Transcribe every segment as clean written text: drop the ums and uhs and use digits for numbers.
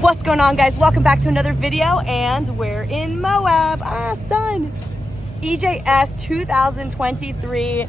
What's going on, guys? Welcome back to another video, and we're in Moab. Son. EJS 2023.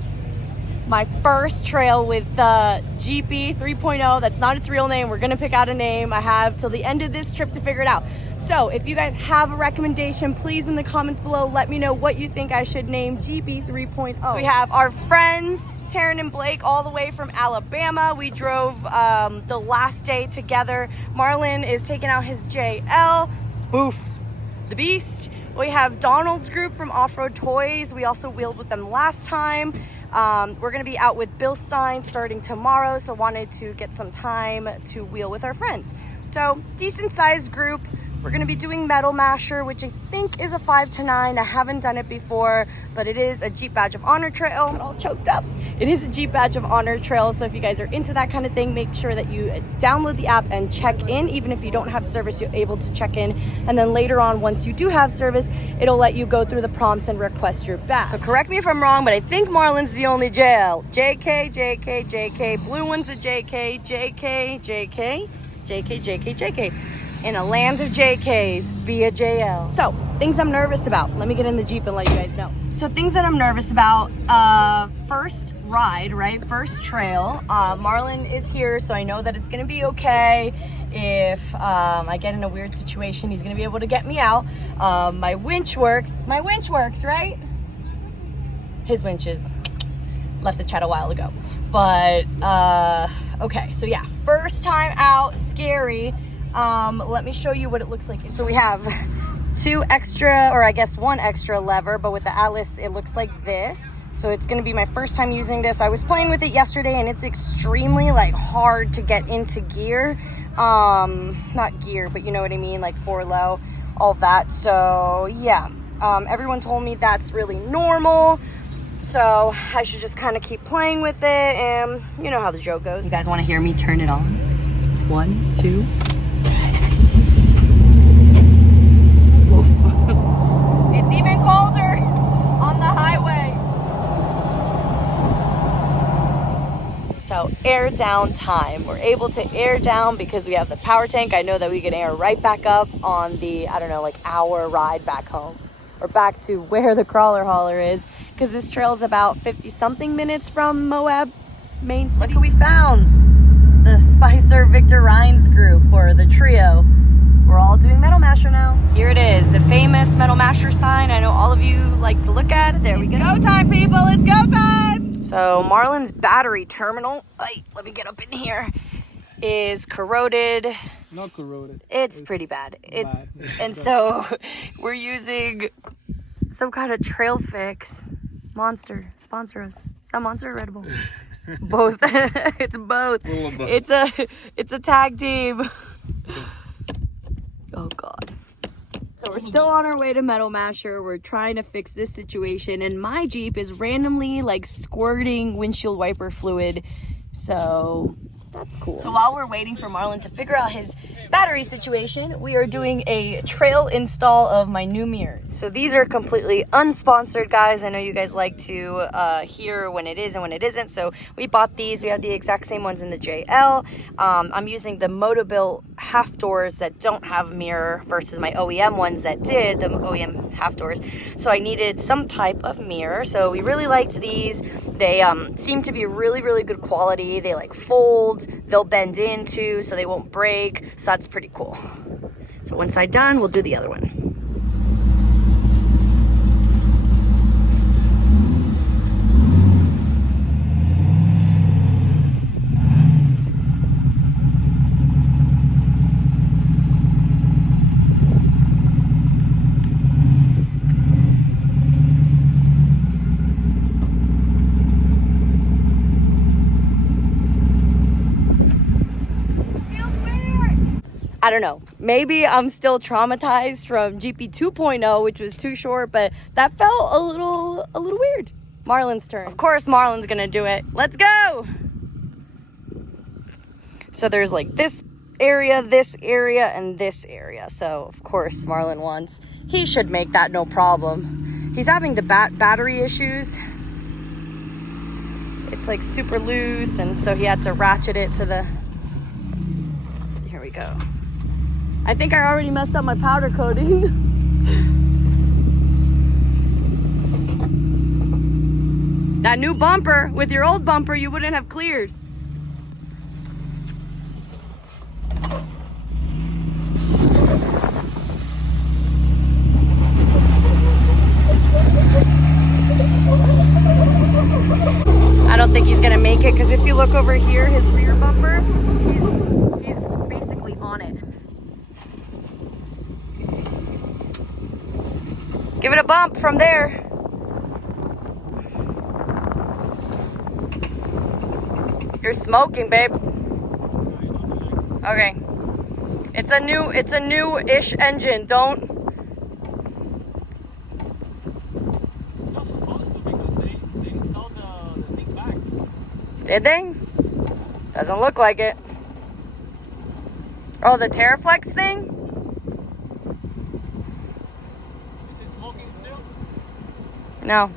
My first trail with the GP 3.0. That's not its real name. We're gonna pick out a name. I have till the end of this trip to figure it out. So if you guys have a recommendation, please in the comments below let me know what you think I should name GP 3.0. So we have our friends Taryn and Blake all the way from Alabama. We drove the last day together. Marlon is taking out his JL. Boof, the beast. We have Donald's group from Off-Road Toys. We also wheeled with them last time. We're gonna be out with Bill Stein starting tomorrow, so wanted to get some time to wheel with our friends. So decent sized group. We're gonna be doing Metal Masher, which I think is a 5 to 9. I haven't done it before, but it is a Jeep Badge of Honor trail. I'm all choked up. It is a Jeep Badge of Honor trail, so if you guys are into that kind of thing, make sure that you download the app and check in. Even if you don't have service, you're able to check in. And then later on, once you do have service, it'll let you go through the prompts and request your badge. So correct me if I'm wrong, but I think Marlon's the only JL. JK, JK, JK. Blue one's a JK, JK, JK, JK, JK, JK. In a land of JKs, be a JL. So, things I'm nervous about. Let me get in the Jeep and let you guys know. So, things that I'm nervous about. First ride, right? First trail. Marlon is here, so I know that it's gonna be okay. If I get in a weird situation, he's gonna be able to get me out. My winch works. My winch works, right? His winches left the chat a while ago. But, okay, so yeah, first time out, scary. Let me show you what it looks like. So we have two extra, or I guess one extra lever, but with the Atlas it looks like this. So it's gonna be my first time using this. I was playing with it yesterday and it's extremely like hard to get into gear. Not gear, but you know what I mean, like 4 low, all that. So yeah, everyone told me that's really normal. So I should just kind of keep playing with it, and you know how the joke goes. You guys want to hear me turn it on? 1, 2. It's even colder on the highway. So air down time. We're able to air down because we have the power tank. I know that we can air right back up on the, I don't know, like hour ride back home or back to where the crawler hauler is, because this trail is about 50 something minutes from Moab main city. Look who we found. The Spicer Victor Rhines group, or the trio. We're all doing Metal Masher now. Here it is, the famous Metal Masher sign. I know all of you like to look at it. There we go. Go time, people, it's go time! So Marlon's battery terminal, let me get up in here, is corroded. Not corroded. It's pretty bad. And so we're using some kind of trail fix. Monster, sponsor us. Is that Monster or Red Bull? Both. It's both. It's a tag team. Oh God. So we're still on our way to Metal Masher. We're trying to fix this situation, and my Jeep is randomly like squirting windshield wiper fluid. So that's cool. So while we're waiting for Marlon to figure out his battery situation, we are doing a trail install of my new mirrors. So these are completely unsponsored, guys. I know you guys like to hear when it is and when it isn't. So we bought these. We have the exact same ones in the JL. I'm using the Motobilt half doors that don't have mirror versus my OEM ones that did, the OEM half doors. So I needed some type of mirror. So we really liked these. They seem to be really, really good quality. They like fold, they'll bend in too, so they won't break. So that's pretty cool. So once I'm done, we'll do the other one. I don't know, maybe I'm still traumatized from GP 2.0, which was too short, but that felt a little weird. Marlon's turn. Of course, Marlon's gonna do it. Let's go! So there's like this area, and this area. So of course, Marlon wants, he should make that no problem. He's having the battery issues. It's like super loose, and so he had to ratchet it to the, here we go. I think I already messed up my powder coating. That new bumper, with your old bumper, you wouldn't have cleared. I don't think he's gonna make it, because if you look over here, his rear bumper, he's basically on it. Give it a bump from there. You're smoking, babe. Okay. It's a new-ish engine. Don't. It's not supposed to, because they installed the thing back. Did they? Doesn't look like it. Oh, the Terraflex thing? Is it smoking still? No.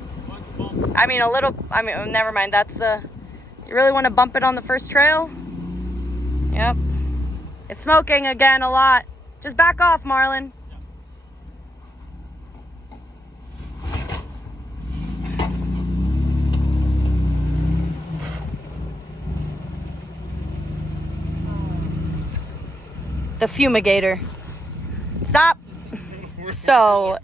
I mean, a little. I mean, never mind. That's the. You really want to bump it on the first trail? Yep. It's smoking again a lot. Just back off, Marlon. The fumigator. Stop. So,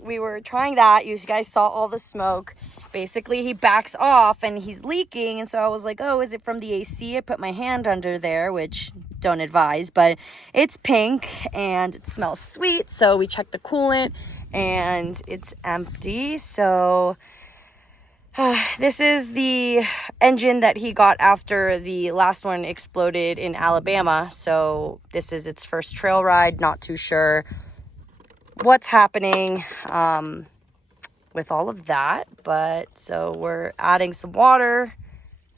we were trying that. You guys saw all the smoke. Basically, he backs off and he's leaking. And so I was like, oh, is it from the AC? I put my hand under there, which don't advise, but it's pink and it smells sweet. So we checked the coolant and it's empty. So this is the engine that he got after the last one exploded in Alabama. So this is its first trail ride. Not too sure what's happening with all of that, but so we're adding some water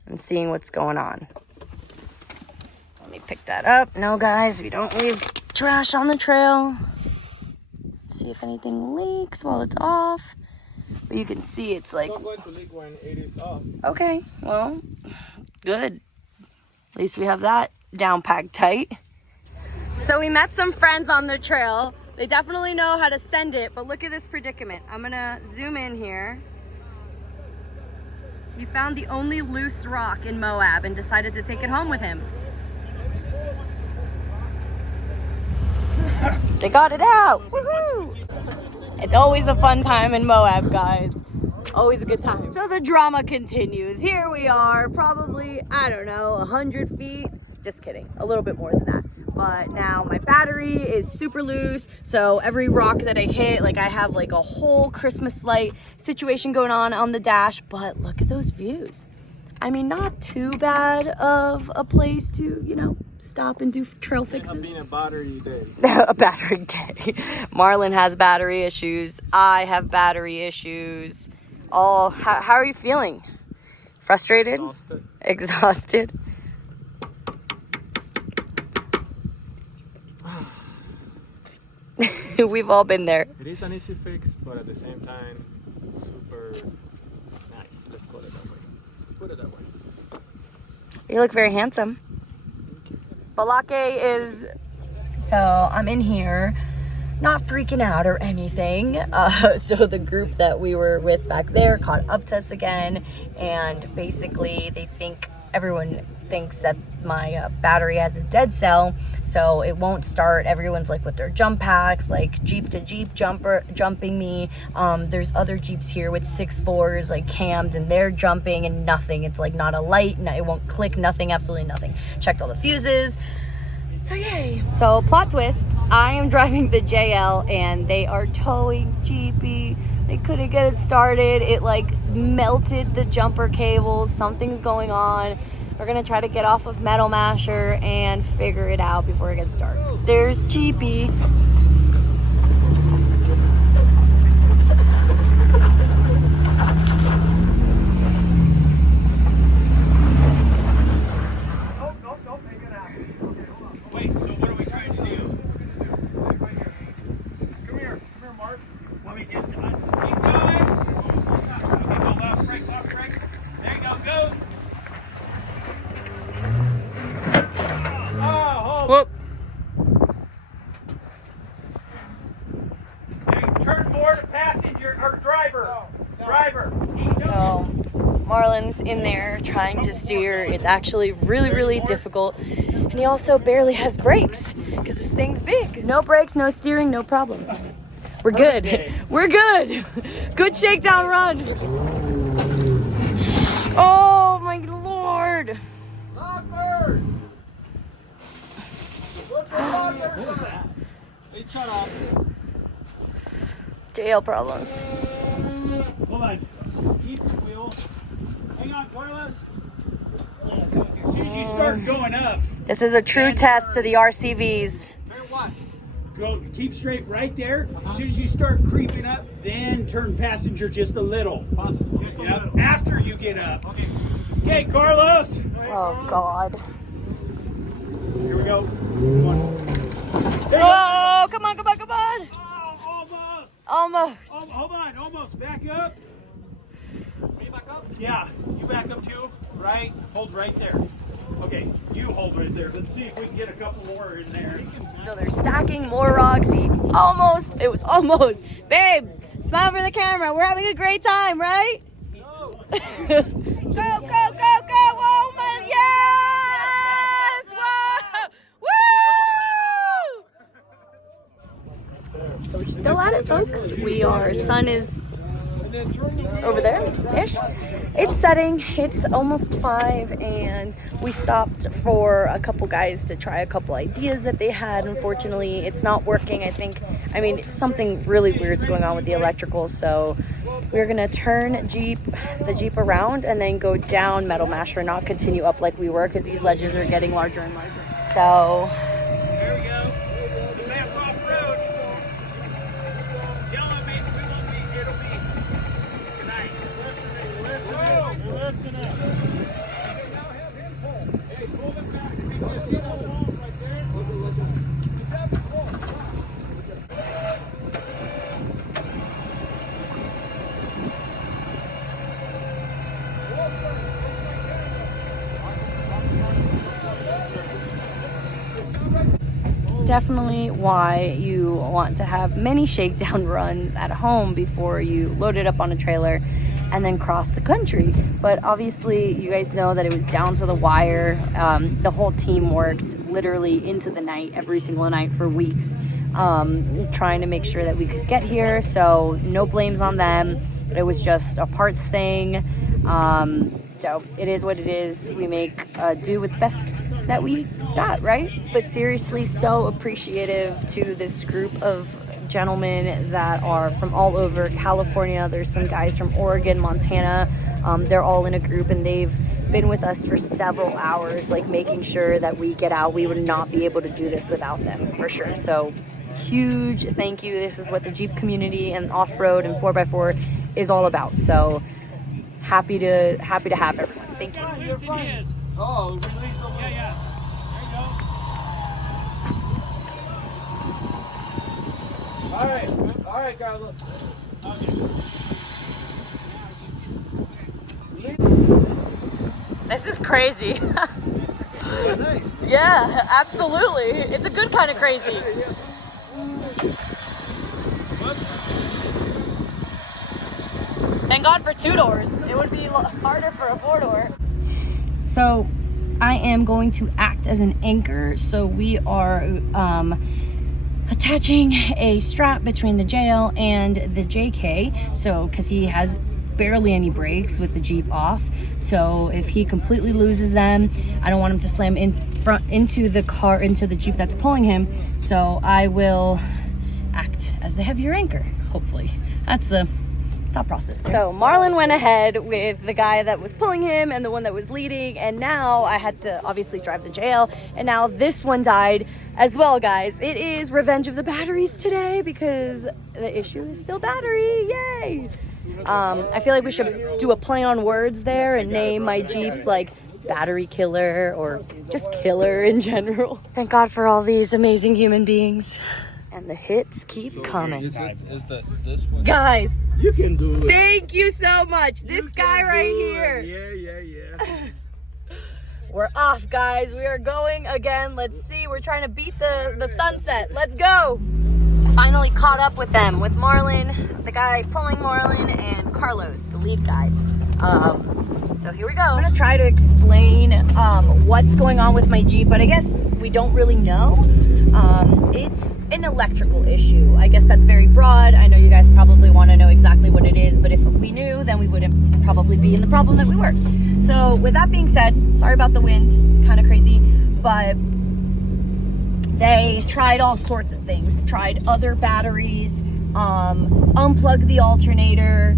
and seeing what's going on. Let me pick that up. No, guys, we don't leave trash on the trail. See if anything leaks while it's off. But you can see it's like... It's not going to leak when it is off. Okay, well, good. At least we have that down packed tight. So we met some friends on the trail. They definitely know how to send it, but look at this predicament. I'm gonna zoom in here. He found the only loose rock in Moab and decided to take it home with him. They got it out. Woohoo! It's always a fun time in Moab, guys. Always a good time. So the drama continues. Here we are, probably, I don't know, 100 feet. Just kidding, a little bit more than that. But now my battery is super loose, so every rock that I hit, like I have like a whole Christmas light situation going on the dash. But look at those views. I mean, not too bad of a place to, you know, stop and do trail fixes. It's been a battery day. A battery day. Marlon has battery issues. I have battery issues. How are you feeling? Frustrated? Exhausted? We've all been there. It is an easy fix, but at the same time, super nice. Let's call it that way. Let's put it that way. You look very handsome. Balake is... So I'm in here, not freaking out or anything. So the group that we were with back there caught up to us again. And basically everyone thinks that my battery has a dead cell, so it won't start. Everyone's like with their jump packs, like Jeep to Jeep jumping me. There's other Jeeps here with 6.4s like cammed, and they're jumping and nothing. It's like not a light, it won't click, nothing, absolutely nothing. Checked all the fuses. So yay. So plot twist, I am driving the JL and they are towing Jeepy. They couldn't get it started. It like melted the jumper cables. Something's going on. We're gonna try to get off of Metal Masher and figure it out before it gets dark. There's Jeepy. Wait, so what are we trying to do? Come here, Mark. Want me just to keep going? Okay, go left, brake. There you go, go. Oh, Whoop. Driver. So Marlon's in there trying to steer. It's actually really, really difficult. And he also barely has brakes because this thing's big. No brakes, no steering, no problem. We're good. We're good. Good shakedown run. Oh my Lord. JL problems. Hold on. Keep the wheel. Hang on, Carlos. As soon as you start going up. This is a true test to the RCVs. Go, keep straight right there. As soon as you start creeping up, then turn passenger just a little. Yep, after you get up. Okay, Carlos. Oh God. Here we go. Oh, come on, come on, come on. Oh, almost. Almost. Oh, hold on, almost. Back up. Me back up? Yeah, you back up too. Right? Hold right there. Okay, you hold right there. Let's see if we can get a couple more in there. So they're stacking more rocks. He almost, it was almost. Babe, smile for the camera. We're having a great time, right? No. Go, go, go, go, woman. Yes! Woo! Woo! So we're still at it, folks. Our sun is over there-ish. It's setting. It's almost 5, and we stopped for a couple guys to try a couple ideas that they had. Unfortunately, it's not working. I mean, something really weird's going on with the electrical, so we're gonna turn the Jeep around and then go down Metal Masher, not continue up like we were, because these ledges are getting larger and larger. So there we go. So that's off road. Yellow means we won't be, it'll be tonight. We're lifting up. Now have him pull. Hey, pull it back. You see that wall right there? Just have him pull. definitely why you want to have many shakedown runs at home before you load it up on a trailer and then cross the country. But obviously you guys know that it was down to the wire. The whole team worked literally into the night, every single night for weeks, trying to make sure that we could get here. So no blames on them. It was just a parts thing. So it is what it is. We make do with the best that we got, right? But seriously, so appreciative to this group of gentlemen that are from all over California. There's some guys from Oregon, Montana. They're all in a group, and they've been with us for several hours, like making sure that we get out. We would not be able to do this without them, for sure. So huge thank you. This is what the Jeep community and off-road and 4x4 is all about. So happy to have everyone. Thank you. Oh, release the yeah. There you go. All right, Carlos. Okay. This is crazy. Nice. Yeah, absolutely. It's a good kind of crazy. Thank God for 2 doors. It would be harder for a 4-door. So I am going to act as an anchor. So we are attaching a strap between the JL and the JK. So, because he has barely any brakes with the Jeep off. So if he completely loses them, I don't want him to slam into the Jeep that's pulling him. So I will act as the heavier anchor, hopefully. That's the thought process there. So Marlon went ahead with the guy that was pulling him and the one that was leading, and now I had to obviously drive the JL, and now this one died as well, guys. It is revenge of the batteries today because the issue is still battery. Yay! I feel like we should do a play on words there and name my Jeeps like Battery Killer or just Killer in general. Thank God for all these amazing human beings. And the hits keep coming. Is this one? Guys, You can do it. thank you so much. This guy right here. Yeah. We're off, guys. We are going again. Let's see. We're trying to beat the sunset. Let's go. finally caught up with them, with Marlon, the guy pulling Marlon, and Carlos, the lead guy. So here we go. I'm gonna try to explain what's going on with my Jeep, but I guess we don't really know. It's an electrical issue. I guess that's very broad. I know you guys probably want to know exactly what it is, but if we knew, then we wouldn't probably be in the problem that we were. So with that being said, sorry about the wind, kind of crazy, but they tried all sorts of things. Tried other batteries, unplugged the alternator,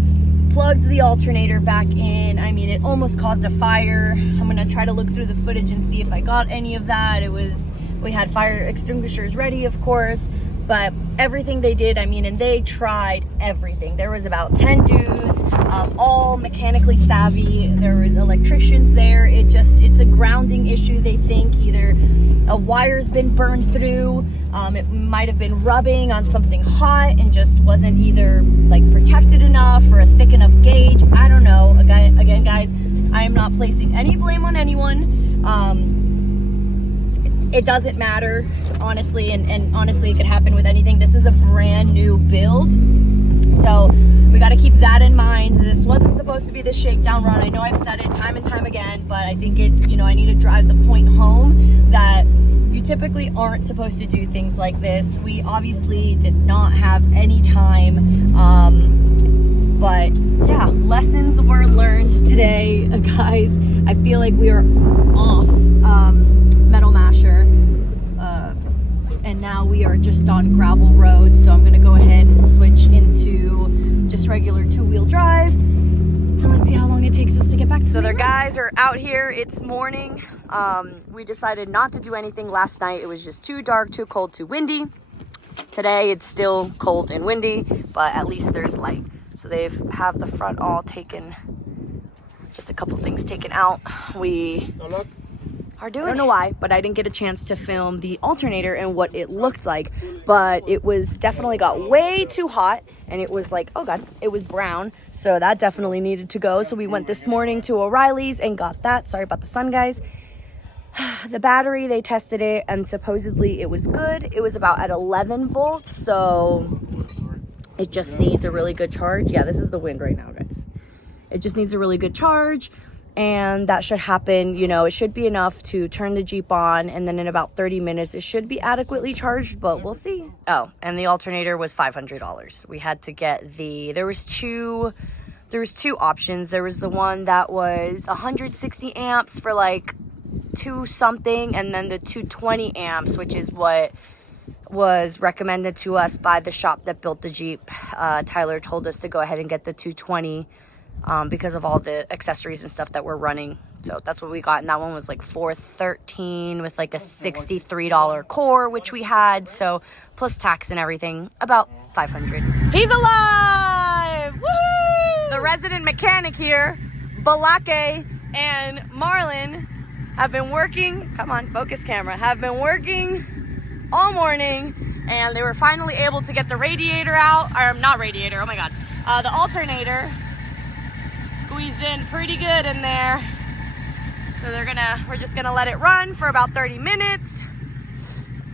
plugged the alternator back in. I mean, it almost caused a fire. I'm gonna try to look through the footage and see if I got any of that. We had fire extinguishers ready, of course, but everything they did, I mean, and they tried everything. There was about 10 dudes, all mechanically savvy. There was electricians there. It's a grounding issue, they think. Either a wire's been burned through, it might have been rubbing on something hot and just wasn't either like protected enough or a thick enough gauge. I don't know. Again, guys, I am not placing any blame on anyone. It doesn't matter, honestly, and honestly, it could happen with anything. This is a brand new build, so we got to keep that in mind. This wasn't supposed to be the shakedown run. I know I've said it time and time again, but I think I need to drive the point home that you typically aren't supposed to do things like this. We obviously did not have any time, but yeah, lessons were learned today, guys. I feel like we are off Metal Masher, and now we are just on gravel roads, so I'm gonna go ahead and switch into just regular two-wheel drive, and let's see how long it takes us to get back to the guys are out here. It's morning. We decided not to do anything last night. It was just too dark, too cold, too windy. Today it's still cold and windy, but at least there's light. So they have the front all taken, just a couple things taken out. We are doing. I don't know why, but I didn't get a chance to film the alternator and what it looked like, but it was definitely got way too hot, and it was like, oh god, it was brown, so that definitely needed to go. So we went this morning to O'Reilly's and got that. Sorry about the sun, guys. The battery, they tested it, and supposedly it was good. It was about at 11 volts, so it just needs a really good charge. Yeah, this is the wind right now, guys. It just needs a really good charge, and that should happen. It should be enough to turn the Jeep on, and then in about 30 minutes it should be adequately charged, but we'll see. Oh, and the alternator was $500. We had to get there was two options. There was the one that was 160 amps for like 2 something, and then the 220 amps, which is what was recommended to us by the shop that built the Jeep. Tyler told us to go ahead and get the 220 because of all the accessories and stuff that we're running. So that's what we got, and that one was like $413 with like a $63 core, which we had. So plus tax and everything, about $500. He's alive! Woohoo! The resident mechanic here, Balake and Marlon, have been working. Come on, focus camera. Have been working all morning, and they were finally able to get the radiator out, or not radiator, oh my god, the alternator squeezed in pretty good in there. So we're just gonna let it run for about 30 minutes,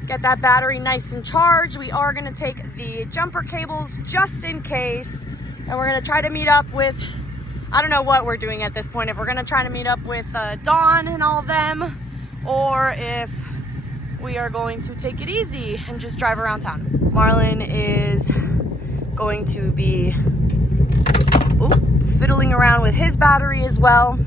get that battery nice and charged. We are gonna take the jumper cables just in case, and we're gonna try to meet up with, I don't know what we're doing at this point, if we're gonna try to meet up with Dawn and all of them, or if we are going to take it easy and just drive around town. Marlon is going to be fiddling around with his battery as well.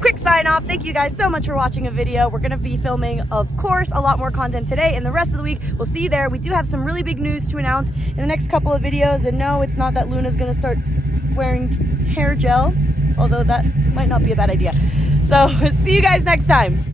Quick sign off. Thank you guys so much for watching a video. We're going to be filming, of course, a lot more content today, and the rest of the week we'll see you there. We do have some really big news to announce in the next couple of videos, and no, it's not that Luna's going to start wearing hair gel, although that might not be a bad idea. So see you guys next time.